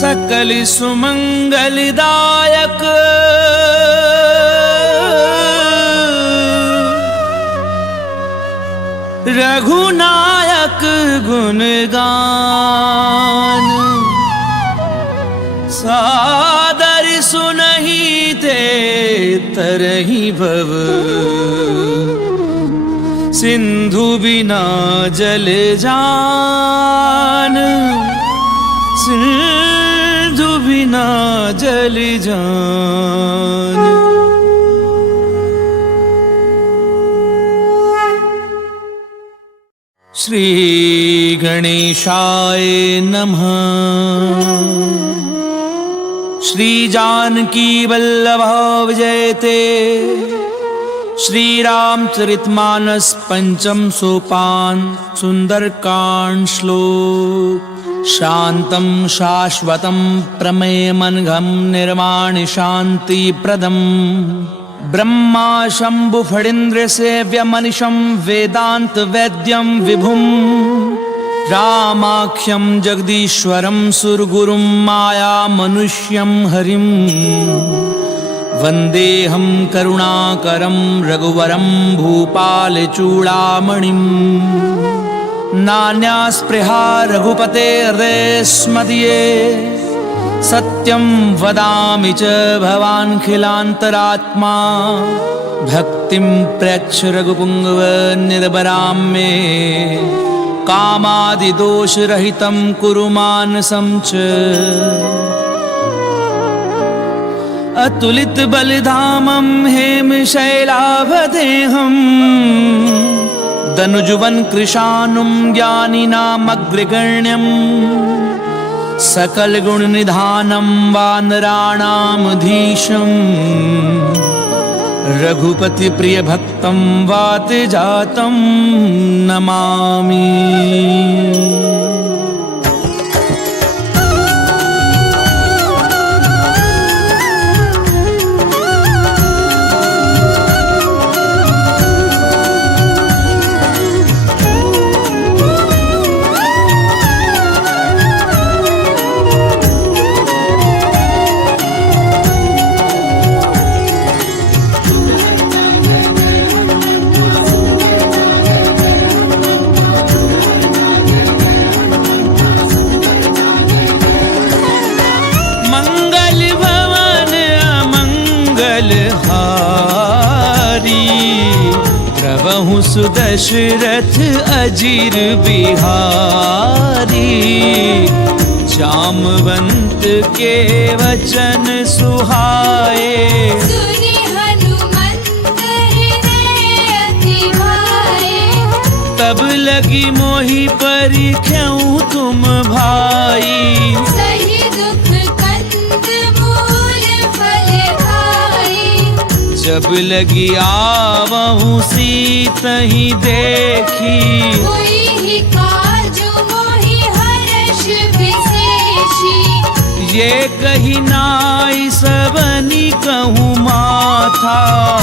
सकल सुमंगलदायक रघुनायक गुणगान सादर सुनहि ते तरहि भव सिंधु बिना जल जान सिंधु बिना जल जान। श्री गणेशाय नमः। श्री जानकी वल्लभ जयते। श्री रामचरितमानस पंचम सोपान सुंदरकांड श्लोक। शांतं शाश्वतं प्रमेयमनघं निर्वाण शांति प्रदम ब्रह्मा शंभु फणीन्द्र सेव्यमनिशं वेदांत वैद्यं विभुं रामाख्यं जगदीश्वरं सुरगुरुं माया मनुष्यं हरिं वन्देऽहं करुणाकरं रघुवरं भूपालचूडामणिं। नान्या स्पृहा रघुपतेर्देस्मदीये सत्यं वदामि च भवान्खिलान्तरात्मा भक्तिं प्रयच्छ रघुपुङ्गव निर्भरां मे कामादिदोषरहितं कुरु मानसं च। अतुलितबलधामं हेमशैलाभदेहं दनुजुवन कृशानुं ज्ञानिनामग्रगण्यं सकल गुण निधानं वानराणामधीशं रघुपति प्रिय भक्तं वातजातं नमामि। प्रभु सुदशरथ अजीर बिहारी जामवंत के वचन सुहाए सुनि हनुमंत हृदय अति भाए। तब लगी मोहि परिख्याऊं तुम भाई सही दुख कंद मूल फल खाई। जब लगी आवहूं सीतहि देखी कोई ही काजु मोहि हर्ष विशेषी। ये कही नाई सबनी कहूँ माथा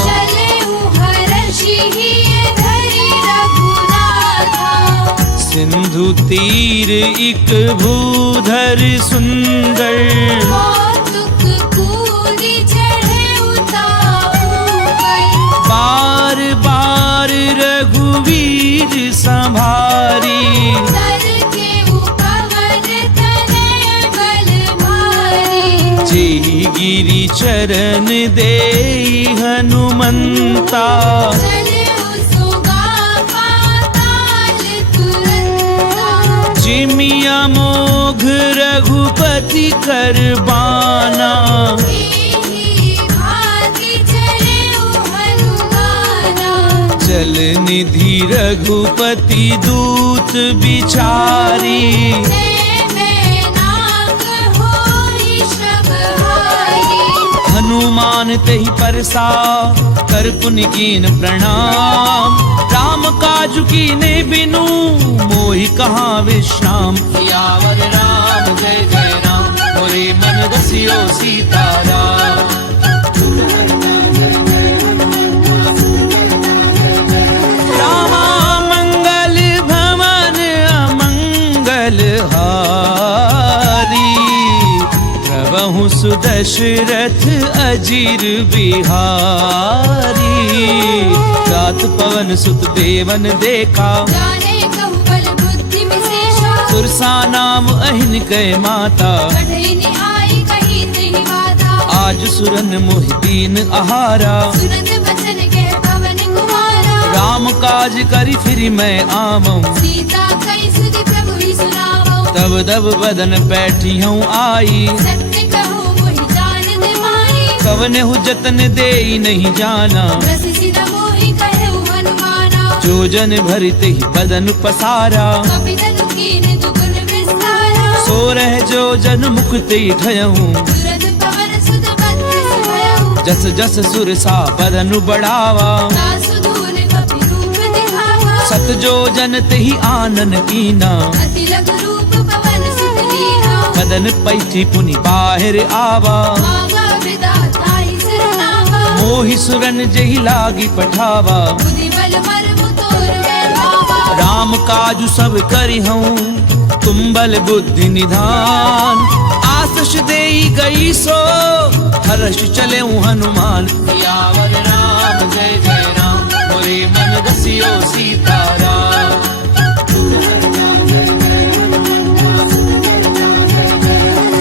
चलेउ हर्षि हिय धरि रघुनाथा। सिंधु तीर इक भूधर सुंदर कौतुक कूदि चढ़े उताऊपर। बार बार रघुवीर संभारी तर केउ पवन तनय बल भारी। जी गिरि चरण देई हनुमंता चलेउ सुगा पाताल तुरंता। जिमिया मोघ रघुपति करबाना एहि भाति चलेउ हनुमाना। चल निधि रघुपति दूत बिचारी हनुमान तेहि परसा कर पुनि कीन प्रणाम। राम काज कीने बिनु मोहि कहाँ विश्राम। सियावर राम जय जय राम, मोरे मन रसियो सीताराम। रामा मंगल भवन अमंगल हारी, प्रभु सुदशरथ अजीर बिहारी। रात पवन सुत देवन देखा, जाने कहु बल बुद्धि विशेषा। सुरसा नाम अहिन कै माता, कठिन आई कही तिहि बाधा। आज सुरन मोहि दीन आहारा। सुनत बचन के पवन कुमारा, राम काज करि फिर मैं आमऊँ। सीता कई सुधि प्रभु ही सुनावो। तब तब बदन बैठी हूँ आई, सत्य कहूँ मोहि जान दे माही। कवने हु जतन देई नहीं जाना, रस सिर मोहि कहु हनुमाना। जो जन भरित ही बदन पसारा। कपितनु कीन दुगुन विस्तारा, सो रह जो जन मुक्ति ठयहूँ। तुरत पवन सुत बत्तीस भयउ। जस जस सुर सा बदन बढ़ावा, दासु धूल कपि रूप दिखावा। सत जो जन तेहि आनन कीना। अति लघु रूप पवन सुत लीना, बदन पैठी पुनि बाहिर आवा। मांगा विधाता ही सिरनावा। मोहि सुरन जेहि लागी पठावा, बुद्धि बल मर्म तोर वैभावा। राम काजु सब करि हूँ, तुम बल बुद्धि निधान। आशीष देई गई सो, हर्ष चले हनुमान। सियावर राम जय जय राम, मोरे मन रसियो सीताराम।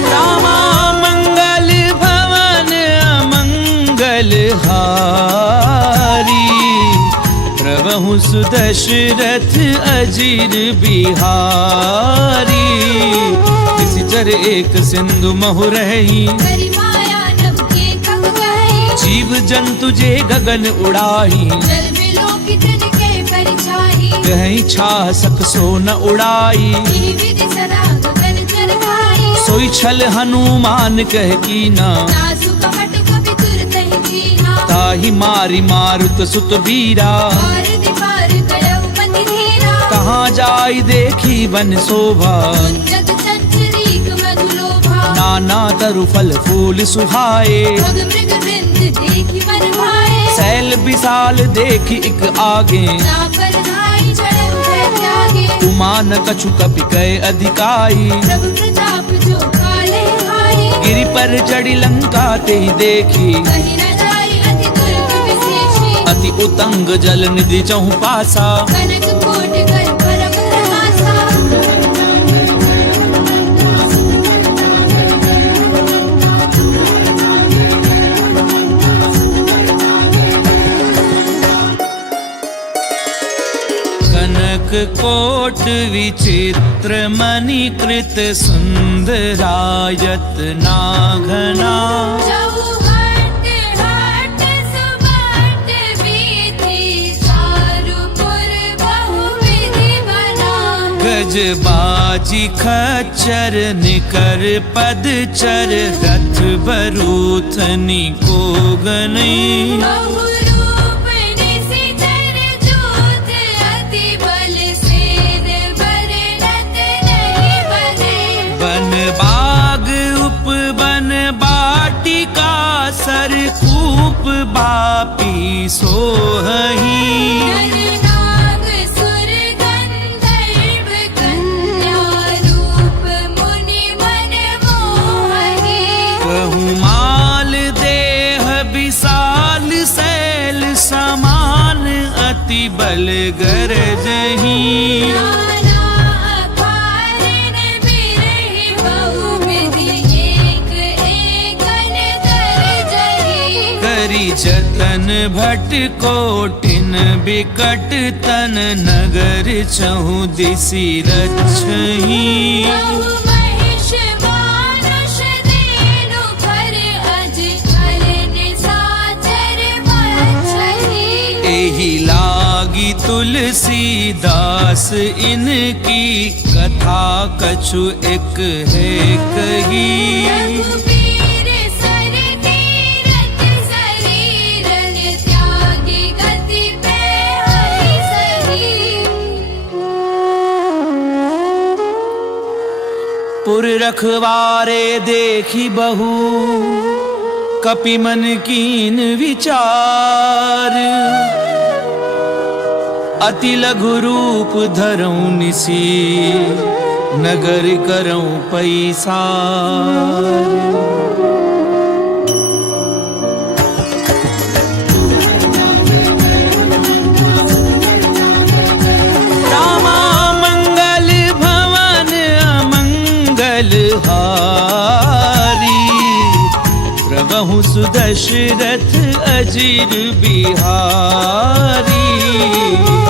रामा मंगल भवन अमंगल हारी, प्रभु सुदशरथ अजीर बिहारी। किसी चर एक सिंधु महु रही, करि माया नभ के कब कही। जीव जंतु जे गगन उड़ाही। जल बिलो कितन के परिछाही, कहीं छा सक सो न उड़ाई। इहि विधि सदा गगन चर खाई। सोई छल हनुमान कह कीना, दासु कपट कपि तुरत ही दीना। ताहि मारी मारुत सुत बीरा। पार दिपार करऊ मति धीरा, कहाँ जाई देखी वन शोभा। जग चंचरीक मधु लोभा। नाना तरु फल फूल सुहाए, भग मृग वृंद देखि मन भाए। सैल विशाल देखी एक आगे। ना पर धाई चढ़ऊ भय त्यागे, तुमान कछु कपि कै अधिकाई। प्रभु प्रताप जो काले भाई। गिरि पर चढ़ी लंका ते देखी, कहीं न जाई अति दुर्ग विशेषी। अति उतंग जल निधि चहु पासा। कनक कोट कर परम प्रहासा, कनक कोट विचित्र मणिकृत सुंदरायत नाघना। चौहट हट सुबट बीथी, चारुपुर बहुविधि बना। गजबाजी खच्चर निकर पदचर, रथ बरूथनी को गनी। बहुरूप निशिचर जूथ, अति बल सेन बरनत नहीं बने। बन बाग उपवन बाटिका, सरकूप बापी सोहही। नर नाग सुर गंधर्व, कन्या रूप मुनि मन मोहि। बहुमाल देह विशाल, शैल समान अति बल गरजही। नाना अकारण बिरहि, बहुविधि एक एकन गरजहि। करी जतन भट कोटिन बिकट तन, नगर चहु दिसि रक्षही। बहु महिष मानुष देनु, कर अज कर निशाचर बछहि। एहि लागी तुलसीदास, इनकी कथा कछु एक है कही। रघुबीर सर तीरथ शरीरन, त्यागी गति पे हरि सही। पुर रखवारे देखी बहु कपि मन कीन विचार, अति लघु रूप धरऊं निसी नगर करऊं पैसार। रामा मंगल भवन अमंगल हारी, प्रभु सुदशरथ अजिर बिहारी।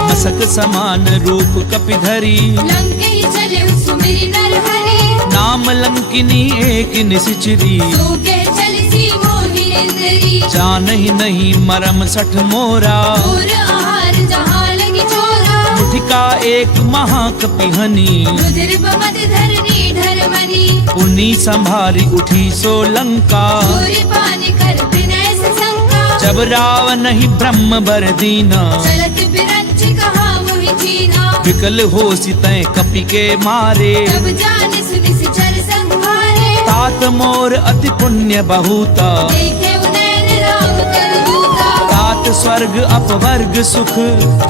मसक समान रूप कपिधरी, लंकेहि चले सुमिरि नरहरि। नाम लंकिनी एक निसिचरी, सो कह चलिसि मोहिनींद्री। जानहि नहीं मरम सठ मोरा, और आहार जहाँ लगी चोरा। मुठिका एक महाकपिहनी, रुधिर बमद धरनी ढरमनी। पुनी संभारी उठी सो लंका, सूर्य पानी कर विनय से शंका। जब रावण ही ब्रह्म बर दीना, चलत बिरंच कहा मोहि चीना। विकल हो सितय कपि के मारे, तब जाने सुनि सिचर संहारे। तात मोर अति पुण्य बहुता, देखे उनैन राम कर दूता। तात स्वर्ग अपवर्ग सुख,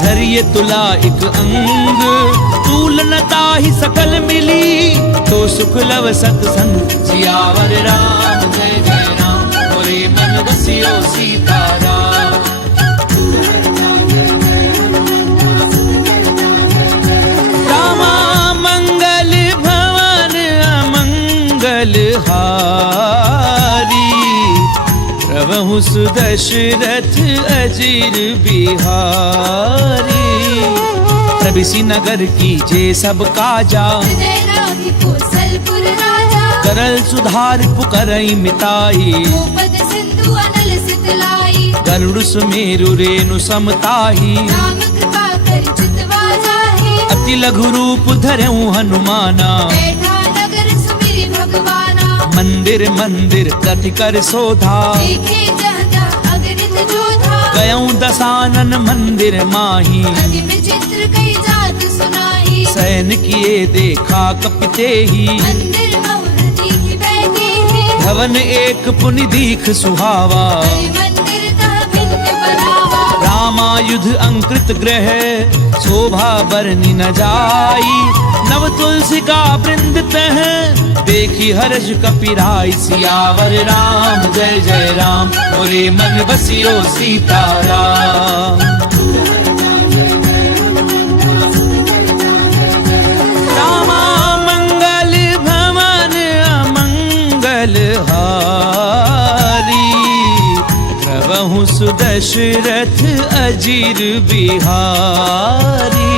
धरिय तुला एक अंग। तूलनता ही सकल मिली, तो सुख लव सत्संग। सियावर राम जय जय राम, मोरे मन बसियो सीताराम। रामा मंगल भवन अमंगल हारी, प्रभु सुदशरथ अजिर बिहारी। प्रभिसि नगर की जे सब काजा, हृदय राखि कौशलपुर राजा। करल सुधार पुकरई मिताई, गोपद सिंधु अनल सितलाई। गरुड़ सुमेरु रेणु समताही, राम कृपा कर चितवा जाहि। अति लघु रूप धरऊं हनुमाना। बैठा नगर सुमिरि भगवाना। मंदिर मंदिर कथि कर सोधा, देखे जह जह अगणित जोधा। गयऊं दसानन मंदिर माही। अति विचित्र कई जात सुनाई। सैन किए देखा कपिते ही, मंदिर बहुरति की बैठी है। भवन एक पुनि दीख सुहावा। हरि मंदिर तह भिन्न बनावा। रामायुध अंकृत ग्रह, शोभा बरनि न जाई। नव तुलसी का वृंद तह, देखी हर्ष कपिराई। सियावर राम जय जय राम, मोरे मन बसियो सीताराम। रामा मंगल भवन अमंगल हारी, प्रभु सुदशरथ अजिर बिहारी।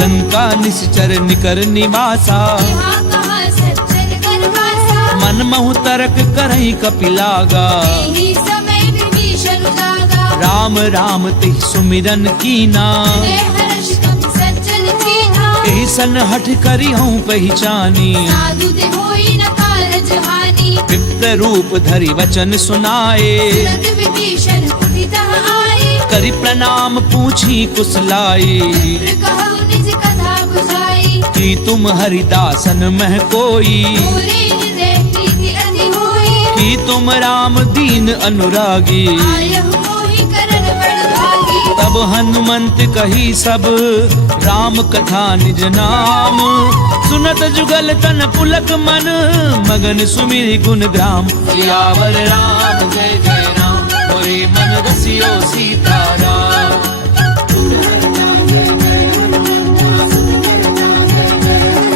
लंका निश्चर निकर निवासा, यहाँ कहाँ सज्जन कर वासा। मन महु तरक करई कपिलागा। यही समय विभीषण जागा। राम राम तिह सुमिरन कीना, हृदय हर्ष कपि सज्जन कीन्हा। एहि सन हठ करी हूँ पहचानी। साधु ते होई न कारज हानि। विप्त रूप धरि वचन सुनाए, तुरत विभीषण उठि तह आए। करि प्रणाम पूछी कुशलाई। मित्र कहु निज कथा बुझाई। कि तुम हरिदासन मह कोई, मोरे हृदय प्रीति अति होई। कि तुम राम दीन अनुरागी। आयहु मोहि करन बड़ भागी। तब हनुमंत कही सब राम कथा निज नाम। सुनत जुगल तन पुलक मन, मगन सुमिरि गुण ग्राम। सियावर राम जय जय राम, मोरे मन बसियो सीताराम।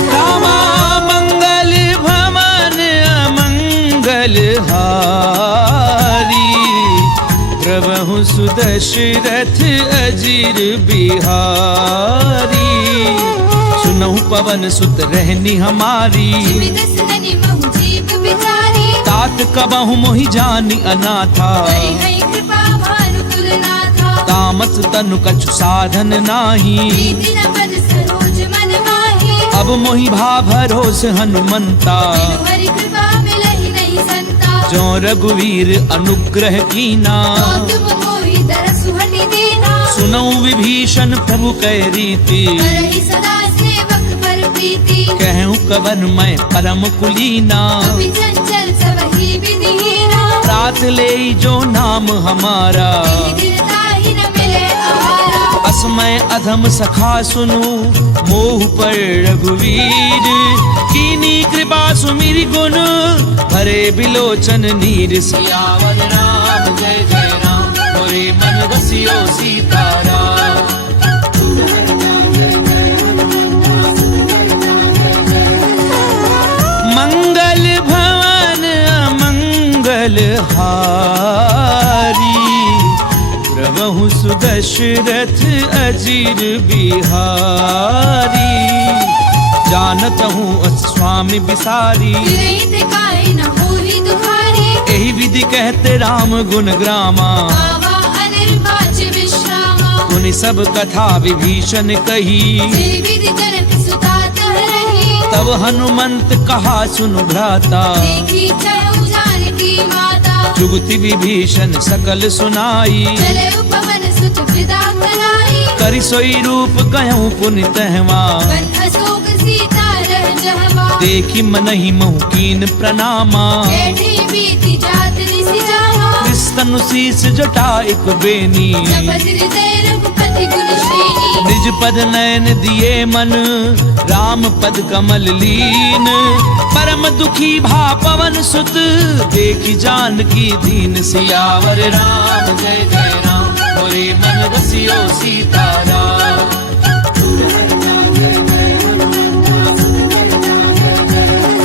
रामा मंगल भवन अमंगल हारी, प्रभु सुदशरथ अजिर बिहारी। सुनहु पवन सुत रहनी हमारी, जिमि दस ननि महु जीव बिचारी। तात कबहु मोहि जानि अनाथा। हरि हरि कृपा भानु तुलनाथा। तामस तनु कछु साधन नाही, प्रीति न पद सरोज मन माही। अब मोहि भा भरोस हनुमंता। बिनु हरि कृपा मिलहि नहीं संता। जो रघुवीर अनुग्रह कीना, तो तुम मोहि दरसु हटि दीना। सुनऊ विभीषण प्रभु कै रीति। करहि सदा सेवक पर प्रीति। कहूँ कवन मैं परम कुलीना। कपि चंचल सबहि विधिहीना। रात ले जो नाम हमारा, दीनता ही न मिले आहारा। असमय अधम सखा सुनु मोह पर रघुवीर। कीनी कृपा सुमिरि गुण भरे बिलोचन नीर। सियावर राम जय जय राम, मोरे मन रसियो सीताराम। मंगल भवन अमंगल हारी। प्रभु सुदशरथ अजीर बिहारी। जानत हूँ स्वामी बिसारी, रहित काहे न होहि दुखारी। यही विधि कहते राम गुण ग्रामा। आवा अनिर्वाच विश्रामा। उन सब कथा विभीषण कही, जे विधि जनक सुता तह रही। तब हनुमंत कहा सुनु भ्राता। देखी चहु जानकी माता। जुगति विभीषण सकल सुनाई। चले उपवन सुत विदा कराई। करि सोई रूप कहूँ पुनि तहवा। वन अशोक सीता रह जहवा। देखी मनहि महु कीन प्रणामा। बैठी बीती जात निसि जावा। कृष्ण शीस जटा एक बेनी। जपत हृदय रघुपति गुण श्रेणी। निज पद नयन दिए मन, राम पद कमल लीन। परम दुखी भा पवन सुत, देखी जानकी दीन। सियावर राम जय जय राम, मोरे मन रसियो सीताराम।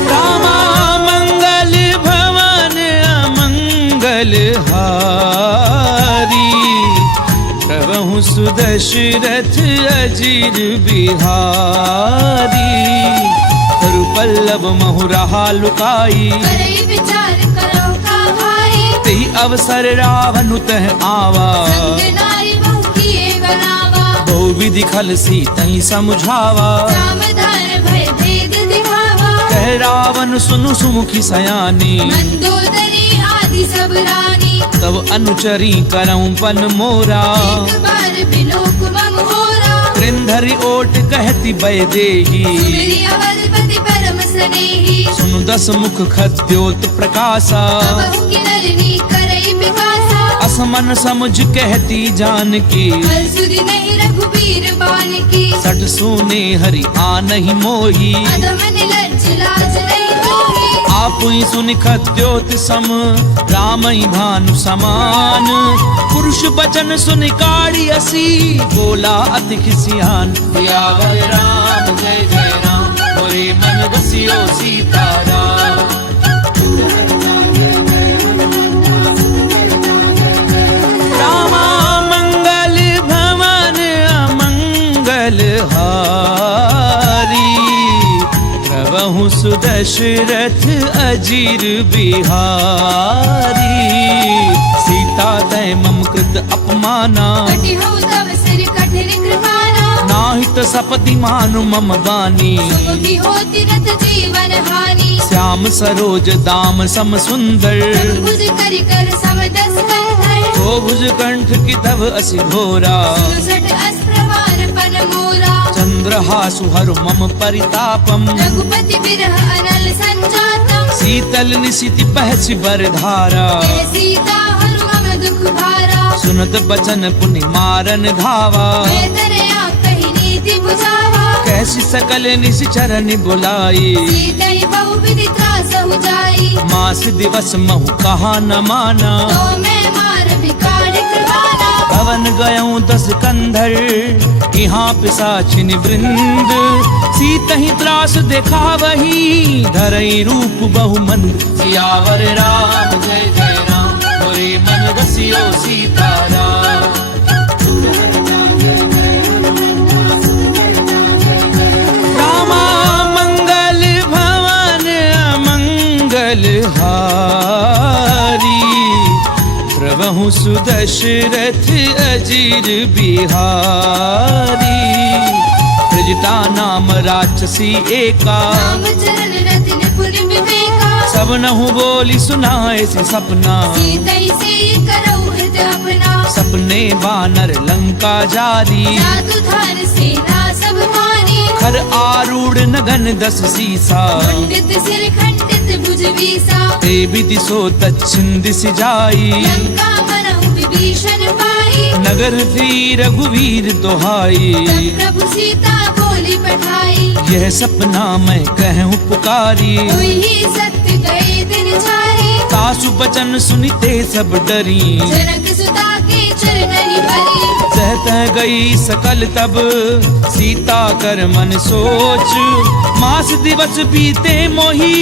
रामा मंगल भवन अमंगल हारी। प्रभु सुदशरथ अजीर बिहारी। तरु पल्लव महु रहा लुकाई। करई विचार करो का भाई। तेहि अवसर रावण तह आवा। संग नारी बहु किए बनावा। बहु विधि खल सी तहि समझावा। राम धार भय भेद दिखावा। कह रावण सुनु सुमुखी सयानी। मंदोदरी आदि सब रानी। तब अनुचरी करऊं पन मोरा। एक बार बिलोक मम होरा। कृंधरि ओट कहती बय देही। सुमिरि अवधपति परम स्नेही। सुनु दस मुख खद्योत प्रकाशा। बहु की नलिनी करई पिपासा। असमन समुझ कहती जानकी। फल सुधि नहीं रघुबीर बान की। सट सुने हरि आनहि मोही। अधम निलज्ज लाज नहीं तोही। आपुई सुनि खद्योत सम, रामई भानु समान। पुरुष बचन सुनि काढ़ी असी, बोला अति खिसियान। सियावर राम जय जय राम, मोरे मन रसियो सीताराम। रामा मंगल भवन अमंगल हारी। प्रभु सुदशरथ अजीर बिहारी। सीता तय मम कृत अपमाना। कटि हो तव सिर कठिन कृपाना। नाहित सपति मानु मम बानी। सुमुखी होति रत जीवन हानि। श्याम सरोज दाम सम सुंदर। भुज करि कर समदस कंधर। तो भुज कंठ की तव असि घोरा। सुसट अस्प्रवार पन मोरा। चंद्रहासु हरु मम परितापम। रघुपति बिरह अनल संजातम। शीतल निशिति पहसि बरधारा। जय सीता हरु मम दुख भारा। सुनत बचन पुनि मारन धावा। मैं तरया कहि नीति बुझावा। कैसी सकल निशिचरनि बुलाई। सीतहि बहु विधि त्रासहु जाई। मास दिवस महु कहा न माना। तो मैं मार बिकाड़ कृपाना। भवन गयऊं 10 कंधर, यहाँ पिशाचिनि वृंद। सीतहि त्रास देखावही, धरई रूप बहु मंद। सियावर राम जय जय राम, मोरे मन रसियो सीताराम। रामा मंगल भवन अमंगल हारी। प्रभु सुदशरथ अजीर बिहारी। प्रजता नाम राक्षसी एका। राम चरण रतिन पुनि विवेका। सब नहु बोली सुनाए से सपना। सीतहि से करऊ हित अपना। सपने वानर लंका जारी। जादू धार सेना सब मारी। हर आरूढ़ नगन 10 सीसा खंडित सिर खंडित भुज वीसा ते विधि सो दक्षिण दिस जाई लंका मनहु विभीषण पाई नगर थी रघुवीर दोहाई तब प्रभु सीता बोली पठाई यह सपना मैं कहूँ पुकारी हुई ही सत्य गए दिन चाहे सासु बचन सुनते सब डरी जनक सुता के चरणनि भरी सहत गई सकल तब सीता कर मन सोच मास दिवस बीते मोही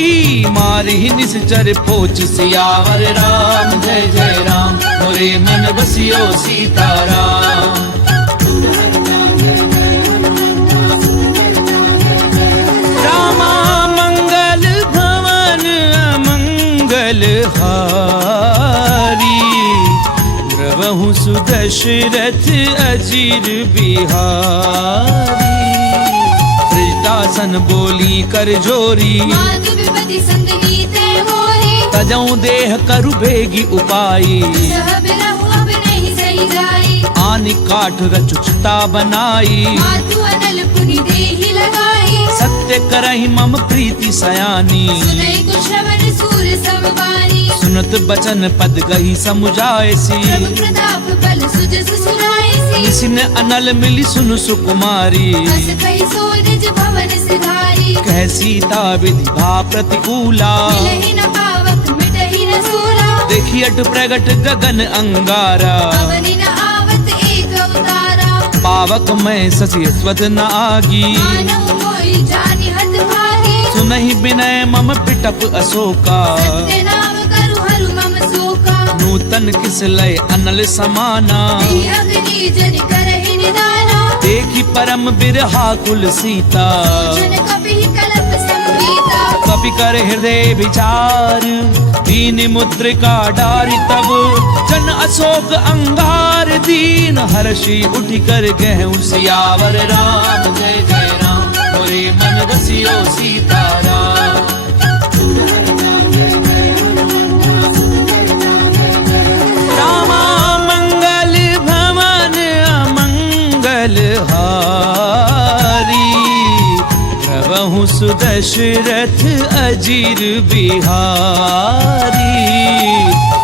मारी निश्चर पोच सियावर राम जय जय राम मोरे मन बसियो सीताराम रामा मंगल भवन अमंगल हारी द्रवहु सुदशरथ अजीर बिहारी ब्रजदासन बोली कर जोरी माधु विपति संगनी तय होरी तजऊ देह करु बेगी उपाई सह बिरहु अब नहीं सही जाई आनि काठ रचुचता बनाई मातु अनल पुनि देहि लगाई सत्य करहि मम प्रीति सयानी सुनई को श्रवण सूर समवानी सुनत बचन पद गही समुझायसी प्रभु प्रताप बल सुजस सुनाईसी निसिन अनल मिली सुनु सुकुमारी हस कहि सो निज भवन सिधारी कह सीता विधि भा प्रतिकूला मिलहि न पावक मिटहि न सूरा देखी अट प्रगट गगन अंगारा अवनि न आवत एक अवतारा पावक मैं ससी स्वद न आगी मानव मोहि जानि हत भागी सुनहि विनय मम पिटप अशोका सत्य नाम करु हरु मम शोका नूतन किस लय अनल समाना देहि अग्नि जन करहि निदाना देखी परम बिरहा कुल सीता जन कपिहि कलप संगीता कपि कर हृदय विचार दीन मुद्रिका डारी तब जन अशोक अंगार दीन हर्षि उठि कर गहु सियावर राम जय जय राम मोरे मन बसियो सीताराम रामा मंगल भवन अमंगल हारी प्रभु सुदशरथ अजीर बिहारी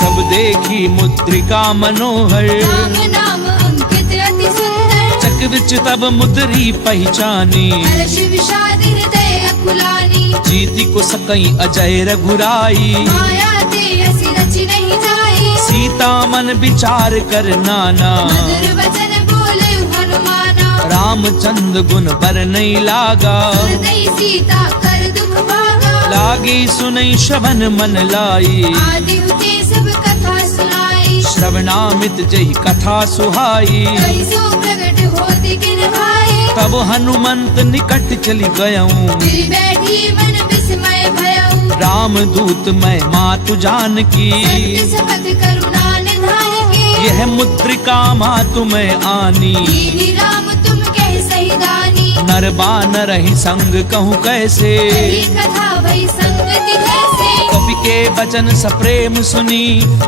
तब देखी मुद्रिका मनोहर राम नाम अंकित अति सुंदर चक्रविच तब मुद्री पहचानी हर्ष विषाद हृदय अकुलानी जीति को सकई अजय रघुराई माया ते असी रचि नहीं जाई सीता मन विचार कर नाना मधुर वचन बोले हनुमाना रामचंद्र गुण बर नहीं लागा हृदय सीता कर दुख भागा लागी सुनई श्रवण मन लाई आदि हुते सब कथा सुनाई श्रवणामित जही कथा सुहाई कहि सो प्रगट होति किन भाई तब हनुमंत निकट चली गयऊं फिर बैठी मन विस्मय भयऊ राम दूत मैं मातु जान की सत्य शपथ करुणा निधान की यह मुद्रिका मातु मैं आनी दीनी राम तुम कह सही दानी नर बानर ही संग कहूँ कैसे कही कथा भई संगति कैसे कवि के वचन सप्रेम सुनी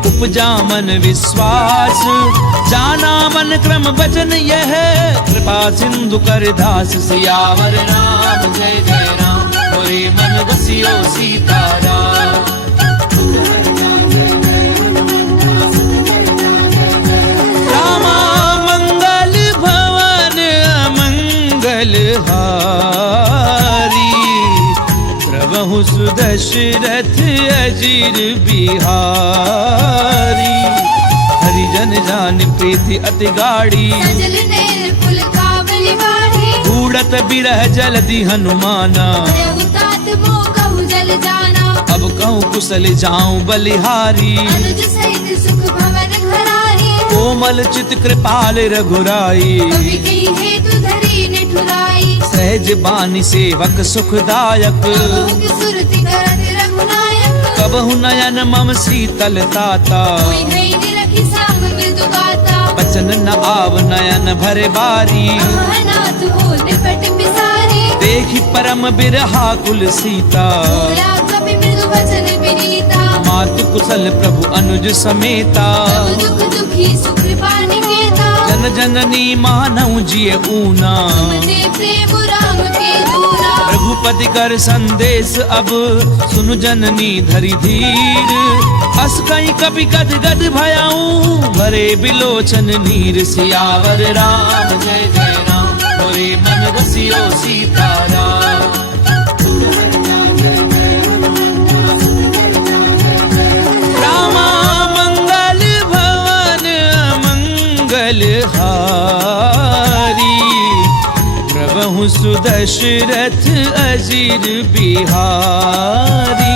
उपजा मन विश्वास जाना मन क्रम वचन यह कृपा सिंधु कर दास सियावर राम जय जय राम मोरे मन बसियो सीताराम रामा मंगल भवन अमंगल हारी प्रभु सुदशरथ अजीर बिहारी हरिजन जान प्रीति अति गाड़ी सजल नेर पुल कावली बाढ़ी उड़त बिरह जलधि हनुमाना भयउ तात मोह कहु जल जाना अब कहूँ कुशल जाऊं बलिहारी अनुज सहित सुख भवन घरारी कोमल चित कृपाल रघुराई कवि कही हेतु धरी निठुराई सहज बानी सेवक सुखदायक कबहु की सुरति करत रघुनायक कबहु नयन मम शीतल ताता कोई नहीं निरखी साम मृदु गाता बचन न आव नयन भरे बारी अहनाथ हो निपट पिसारी देखी परम बिरहा कुल सीता बोला कपि मृदु वचन विनीता मातु कुशल प्रभु अनुज समेता सब दुख दुखी सुकृपा निकेता जन जननी मानव जिय ऊना तुम ते प्रेम राम के रघुपति कर संदेश अब सुनु जननी धरि धीर। अस कहीं कभी गद गद भयाऊं भरे बिलोचन नीर। सियावर राम जय जय राम मोरे मन रसियो सीताराम। रामा मंगल भवन मंगल हारी। प्रभु सुदशरथ अजीर बिहारी।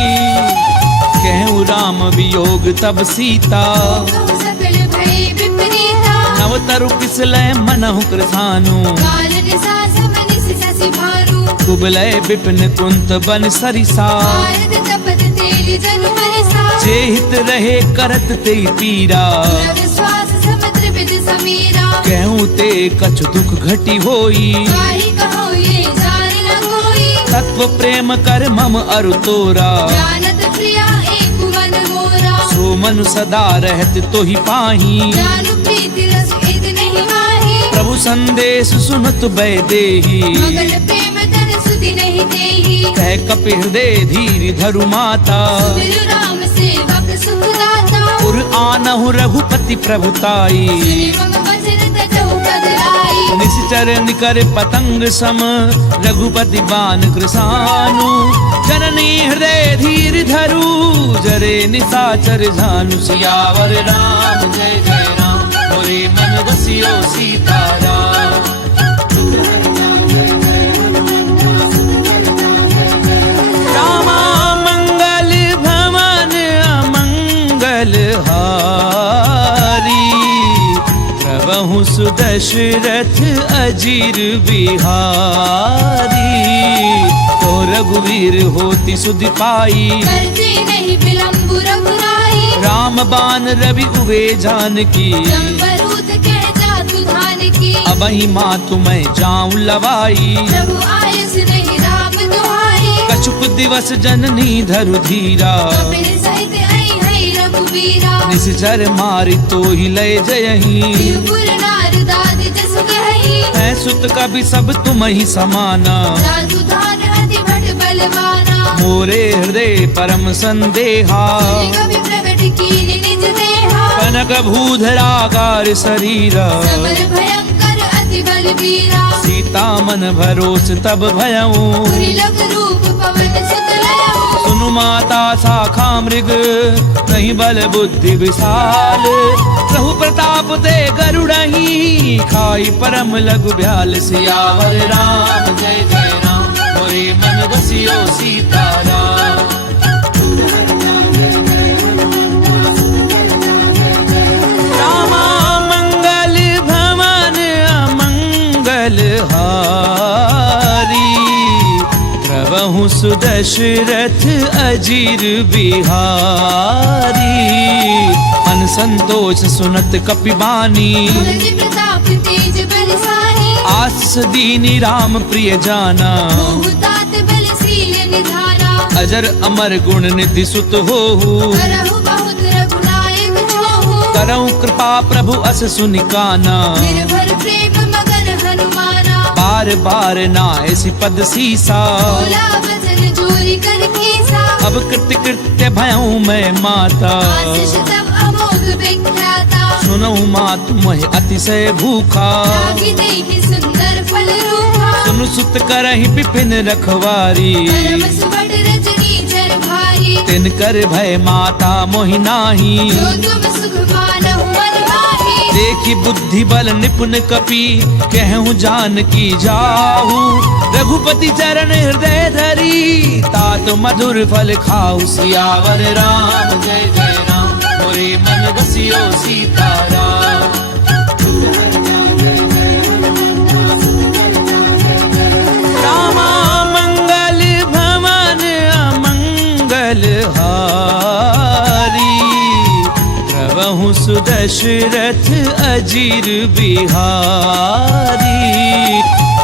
कहूँ राम वियोग तब सीता कहु सकल भय विपरीता। नव तरु किसलय मनहु कृसानु। काल निसा समनि सिसि भानु। कुबलय विपिन कुंत बन सरिसा। भारत तपत तेलि जनु बरसा। जे हित रहे करत ते पीरा। रव श्वास समुद्र बिद समीरा। कहूँ ते कछु दुख घटी होई। काहि कहो ये जान न कोई। तत्व प्रेम कर मम अरु तोरा। जानत प्रिया एक मन मोरा। सो मनु सदा रहत तो ही पाही। जानु प्रीति रस इद नहीं माही। प्रभु संदेश सुनत बै देही। मगल प्रेम तन सुधि नहीं देही। कह कपि हृदय धीर धरु माता। सुमिरु राम सेवक सुख दाता। पुर आनहु रघुपति प्रभुताई। सुनि मम वचन तजहु पद लाई। निश्चर निकर पतंग सम रघुपति बान कृसानु। जननी हृदय धीर धरु जरे निशाचर झानु। सियावर राम जय जय राम मोरे मन रसियो सीताराम। रामा मंगल भवन अमंगल हारी। प्रभु सुदशरथ अजीर बिहारी। तो रघुवीर होती सुधि पाई। करते नहीं विलंबु रघुराई। राम बान रवि उवे जानकी। जम्बरूद कह जातु धान की। अबहि मातु मैं जाऊं लवाई। प्रभु आयस नहीं राम दुहाई। कछुक दिवस जननी धरु धीरा। कपिल सहित आई है रघुबीरा। निश्चर मारि तो ही लय जयहि। त्रिपुर नार दाद जस गहई। है सुत कभी सब तुम ही समाना। जातु धान अति भट बलवाना। मोरे हृदय परम संदेहा। कवि प्रगट कीन निज देहा। कनक भूधराकार शरीरा। समर भयंकर अति बलवीरा। सीता मन भरोस तब भयऊं। पुरी लग रूप पवन सुत लयऊ। सुनु माता शाखा मृग नहीं बल बुद्धि विशाल। प्रभु प्रताप ते गरुड़हि खाई परम लघु ब्याल। सियावर राम जय जय राम मोरे मन रसियो सीताराम। रामा मंगल भवन अमंगल हारी। प्रभु सुदशरथ अजीर बिहारी। मन संतोष सुनत कपिबानी। मुरली प्रताप तेज बलशाही। आस दीनी राम प्रिय जाना। तात बलशील निधाना। अजर अमर गुण निधि सुत होहु। करहु बहुत रघुनायक छोहु। करऊं कृपा प्रभु अस सुनिकाना। निर्भर प्रेम मगन हनुमाना। बार बार नायसि पद सीसा। बोला वचन जोरी कर खीसा। अब कृत्य कृत्य भयऊं मैं माता। आशीष तब अमोघ विख्याता। सुनऊ मातु मोहि अतिशय भूखा। लागी देखि सुंदर फल रूपा। सुनु सुत करहि विपिन रखवारी। परम सुबट रजनी चर भारी। तिन कर भय माता मोहि नाही। जो तुम सुख मानहु मन माही। देखी बुद्धि बल निपुण कपि कहूँ जानकी जाहू। रघुपति चरण हृदय धरी तात मधुर फल खाऊ। सियावर राम जय जय राम मोरे मन रसियो सीताराम। रामा मंगल भवन अमंगल हारी। प्रभु सुदशरथ अजीर बिहारी।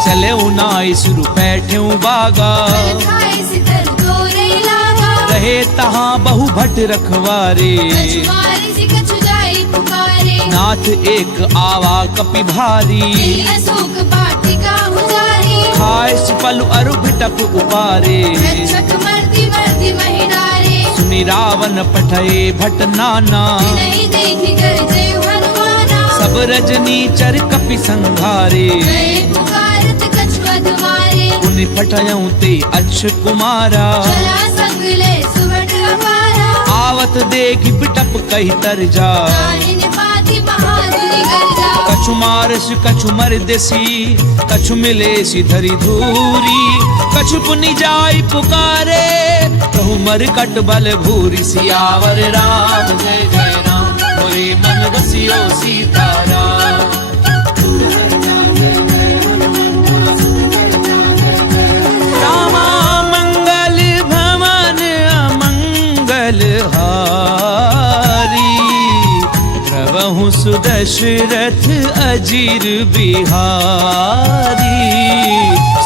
चले उनाई सुरु बैठे बागा। फल खाए सितर तोरे लागा। रहे तहाँ बहु भट रखवारे। कछु मारे से कछु जाए पुकारे। नाथ एक आवा कपि भारी। दिल अशोक वाटिका उजारी। खाए पलु अरु बिटप उपारे रक्षक मर्दी मर्दी महिडारे सुनि रावण पठये भट नाना नहीं देखी कर जय हनुमाना सब रजनी चर कपि संघारे गए पुकारत कछुअत मारे पुनि पठयऊं ते अक्ष कुमारा चला संगले सुभट अपारा आवत देख बिटप कही तर जा तारिन पाति महादुनि गर्जा कछु मारस कछु मर देसी कछु मिले सी धरी धूरी कछु पुनि जाय पुकारे प्रभु मर कट बल भूरी सियावर राम जय जय राम मोरे मन बसियो सीताराम रामा मंगल भवन अमंगल हारी प्रभु सुदशरथ अजीर बिहारी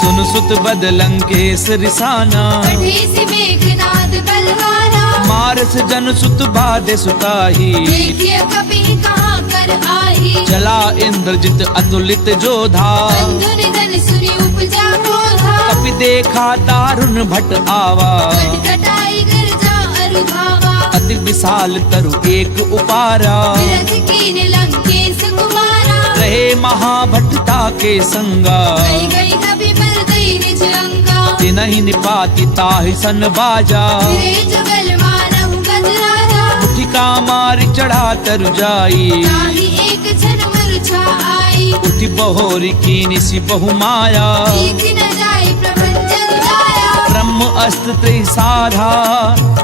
सुन सुत बद लंकेश रिसाना पठेसी मेघनाद बलवाना मारस जन सुत बाधे सुताही देखिए कपि कहाँ कर आही चला इंद्रजित अतुलित जोधा बंधु निधन सुनि उपजा क्रोधा कपि देखा दारुण भट आवा कटकटाई गर्जा अरु धावा अति विशाल तरु एक उपारा विरथ कीन लंकेश कुमारा रहे महाभटता के संगा गई गई कपि बल गई निज अंगा तिनहि निपाति ताहि सन बाजा फिरे जुगल मानहु गजराजा मुठिका मारि चढ़ा तरु जाई ताहि एक क्षण मूर्छा आई उठि बहोरी कीनि सि बहु माया सीख न जाय प्रपंचन जाया ब्रह्म अस्त्र त्रि साधा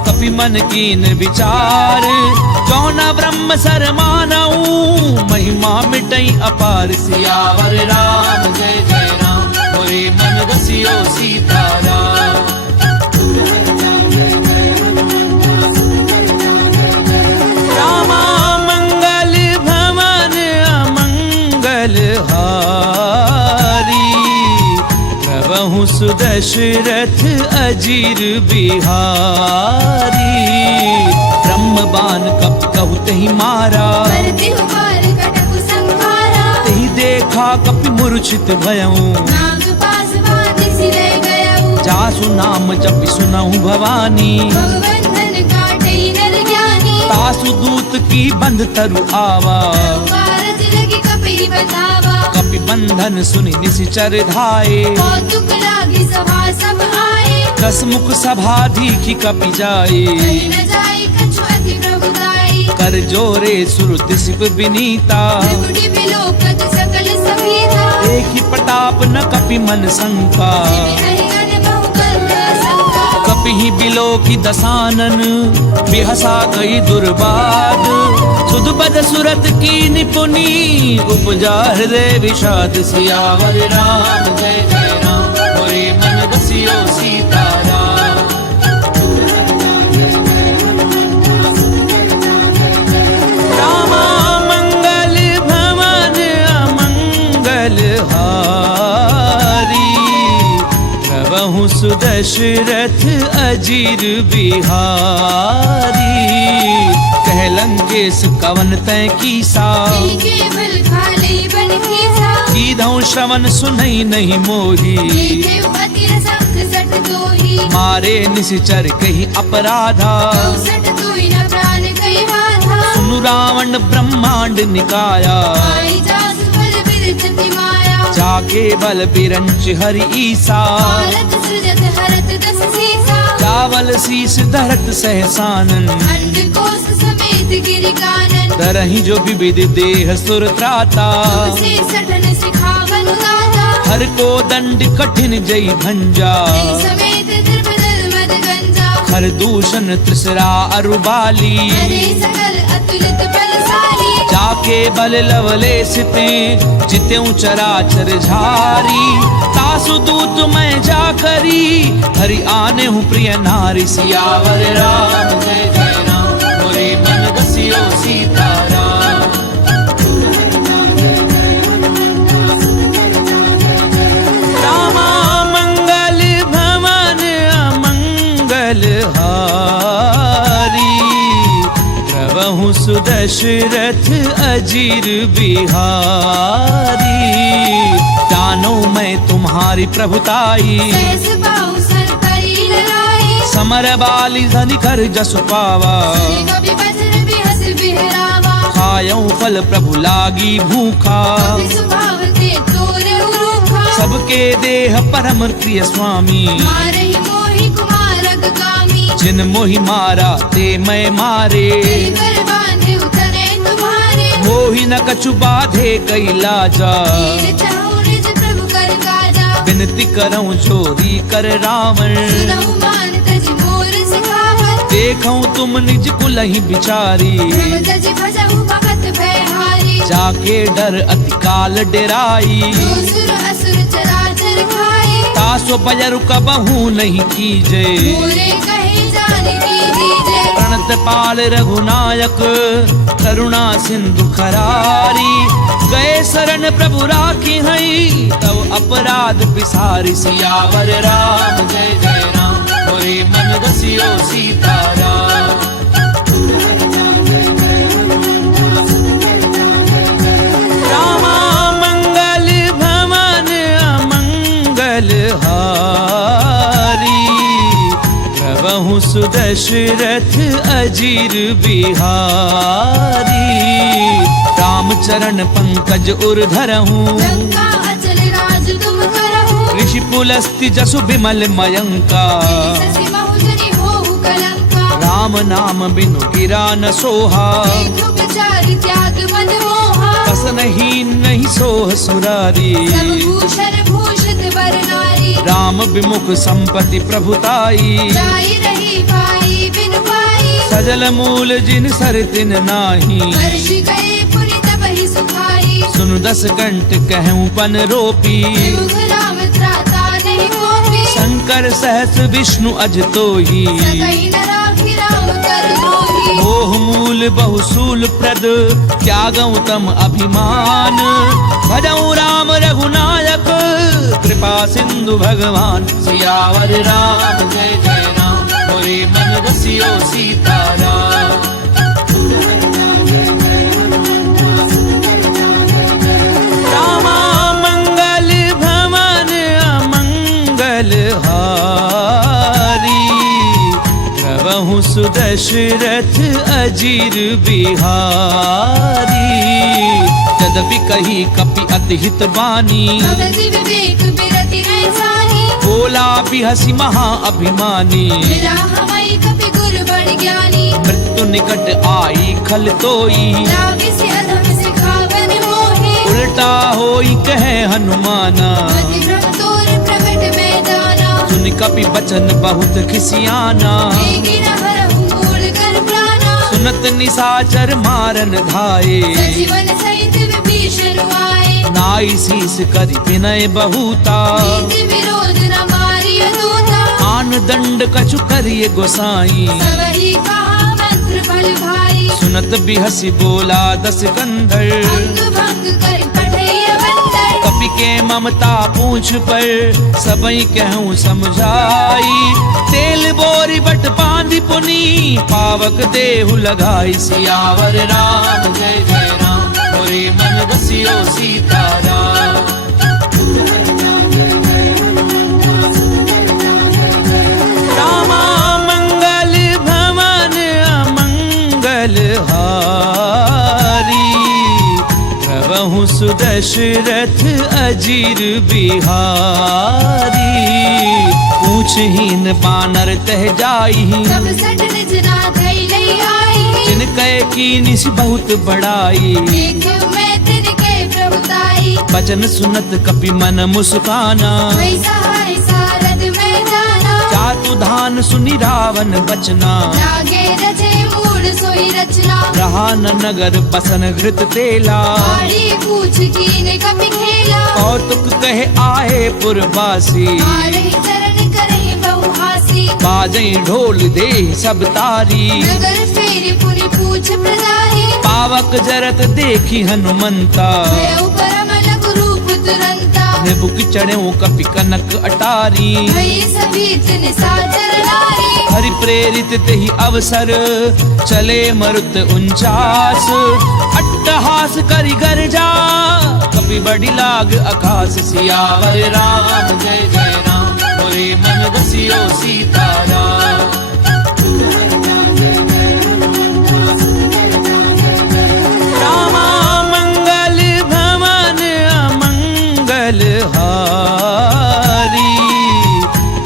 कपि मन कीन विचार जौना ब्रह्म सर मानऊ महिमा मिटई अपार सियावर राम जय जय राम मोरे मन बसियो सीताराम रामा मंगल भवन अमंगल हारी प्रभु सुदशरथ अजीर बिहारी ब्रह्मबान कप कहु तहि मारा भरति हुबार कटक संहारा तहि देखा कपि मूर्छित भयऊ नाग पास बांधि सिरे गयऊ जासु नाम जपि सुनऊ भवानी भगवंधन काटई नर ज्ञानी तासु दूत की बंध तरु आवा कारज लगी कपि बतावा कपि बंधन सुनि निशिचर धाये कौतुक लागी सभा सब आए दस मुख सभा दीखि कपि जाए कहीं न जाय कछु अति प्रभुदाई कर जोरे सुर दिसिप विनीता त्रिपुटी बिलोकत सकल सभीता एक ही प्रताप न कपि मन शंका हरिहन बहु करुणा संका कपि ही बिलो की दसानन बिहसा गई दुर्बाद सुध बद सुरत की निपुनी उपजा हृदय विषाद सियावर राम जय जय राम मोरे मन बसियो सीताराम रामा मंगल भवन अमंगल हारी प्रभु सुदशरथ अजीर बिहारी कह लंकेश कवन तय कीसा केवल खाले बन खीसा सीधौ श्रवण सुनई नहीं मोही देखे अति रसक सट दोही मारे निशिचर कही अपराधा सट तोई न प्राण कई बाधा सुनु रावण ब्रह्मांड निकाया आई जासु बल बिरजति माया जाके बल बिरंच हरि ईसा भारत सृजत हरत दस सीसा चावल शीस धरत सहसानन अंड कोस समेत गिरि कानन दरहि जो विविध देह सुर त्राता से सठन सिखावन गाता हर को दंड कठिन जय भंजा समेत द्रबदल मद गंजा हर दूषण त्रिसरा अरुबाली हरे सकल अतुलित बलशाली जाके बल लवले सिते जित्यों चराचर झारी तासु दूत मैं जा करी हरि आने हूँ प्रिय नारी सियावर राम जय जय राम मोरे मन बसियो सीताराम रामा मंगल भवन अमंगल हारी प्रभु सुदशरथ अजीर बिहारी जानो मैं तुम्हारी प्रभुताई सहस बाहु सर परी लड़ाई समर बाली धनि कर जस पावा कभी वज्र बिहस बिहरावा खायऊ फल प्रभु लागी भूखा कभी स्वभाव ते तोरे उरूखा सबके देह परम प्रिय स्वामी मारहि मोहि कुमारक कामी जिन मोहि मारा ते मैं मारे दिल पर बांधे उतरे तुम्हारे मोहि न कछु बाधे कैलाजा तीर चाहु निज प्रभु कर काजा विनती करऊं चोरी कर रावण सुनहु मान तज मोर सिखावत देखऊं तुम निज कुलहि बिचारी प्रभु तज भजहु भगत भयहारी जाके डर अति काल डेराई जो सुर असुर चराचर खाए तासो बजरु कबहू नहीं कीजे मोरे कहे जान की दीजे प्रणत पाल रघुनायक करुणा सिंधु खरारी गए शरण प्रभु राखी हई तब अपराध बिसारी सियावर राम जय जय राम मोरे मन रसियो सीताराम रामा मंगल भवन अमंगल हारी प्रभु सुदशरथ अजीर बिहारी रामचरण पंकज उर धरहूँ लंका अचल राज तुम करहु ऋषि पुलस्ति जसु विमल मयंका ससी बहुजनी होहु कलंका राम नाम बिनु गिरा न सोहा देखो विचार त्याग मद मोहा कस नहीं सोह सुरारी सब भूषण भूषित वर नारी राम विमुख संपत्ति प्रभुताई जाई रही भाई बिनु भाई सजल मूल जिन सर तिन नाही वर्ष गए पुनि तबहि सुखाई सुन दस कंठ कहूँ पन रोपी मुख राम त्राता नहीं कोपी शंकर सहस विष्णु अज तोही सकई न राखी राम कर द्रोही मोह मूल बहुसूल प्रद त्यागऊ तम अभिमान भजऊ राम रघुनायक कृपा सिंधु भगवान सियावर राम जय जय राम मोरे मन रसियो सीताराम रामा मंगल भवन अमंगल हारी प्रभु सुदशरथ अजीर बिहारी यद्यपि कही कपि अति हित बानी भगति विवेक बिरति नैसानी बोला भी हसी महा अभिमानी मिला हमाई कपि गुरु बड़ ज्ञानी मृत्यु निकट आई खल तोई लागे से अधम सिखावन मोहे उल्टा होई कहे हनुमाना मति भ्रम तोर प्रगट में दाना सुन कपि बचन बहुत खिसियाना देगी न हरहु मूल कर प्राणा सुनत निसाचर मारन धाये सजीवन सहित विभीषण आए नाई शीस करि विनय बहुता नीति विरोध न मारिय दूता आन दंड कछु करिय गोसाई सबहि कहा मंत्र फल भाई सुनत बिहसी बोला दस कंधर अंग भंग कर पठैय बंदर कपि के ममता पूछ पर सबई कहूँ समझाई तेल बोरी बट बांधि पुनी पावक देहु लगाई सियावर राम जय जय राम मोरे मन रसियो सीताराम रामा मंगल भवन अमंगल हारी प्रभु सुदशरथ अजीर बिहारी पूछहीन बानर तह जाई सब सट निज नाथ लई आई जिन कह की निस बहुत बड़ाई देख मैं तिनके प्रभुताई बचन सुनत कपि मन मुस्काना वही सहाय सारद में जाना जातु धान सुनि रावण बचना लागे रचे मूल सोई रचना रहा न नगर बसन घृत तेला आड़ी पूछ कीन कपि खेला कौतुक कहे आए पुरवासी मारहि चरण करहि बहु हासी बाजई ढोल दे सब तारी नगर फेरी पुनि पूछ प्रजाहि पावक जरत देखी हनुमंता भयउ परम लघु रूप तुरंता निबुक चढ़े कपि कनक अटारी भई सभी तिन साचर नारी हरि प्रेरित ते ही अवसर चले मरुत 49 अट्टहास करी गर्जा कपि बड़ी लाग आकाश सियावर राम जय जय राम मोरे मन बसियो सीताराम रामा मंगल भवन अमंगल हारी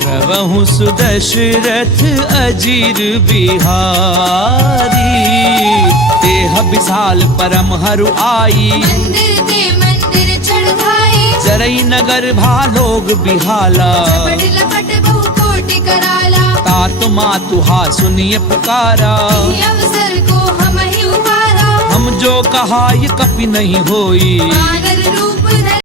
प्रभु सुदशरथ अजीर बिहारी देह विशाल परम हरु आई मंदिर ते मंदिर चढ़ाई जरई नगर भालोग बिहाला लपट लपट बहु कोटि कराला तात मातु हा सुनिय पुकारा ये अवसर को हम ही उबारा हम जो कहा ये कभी नहीं होई वानर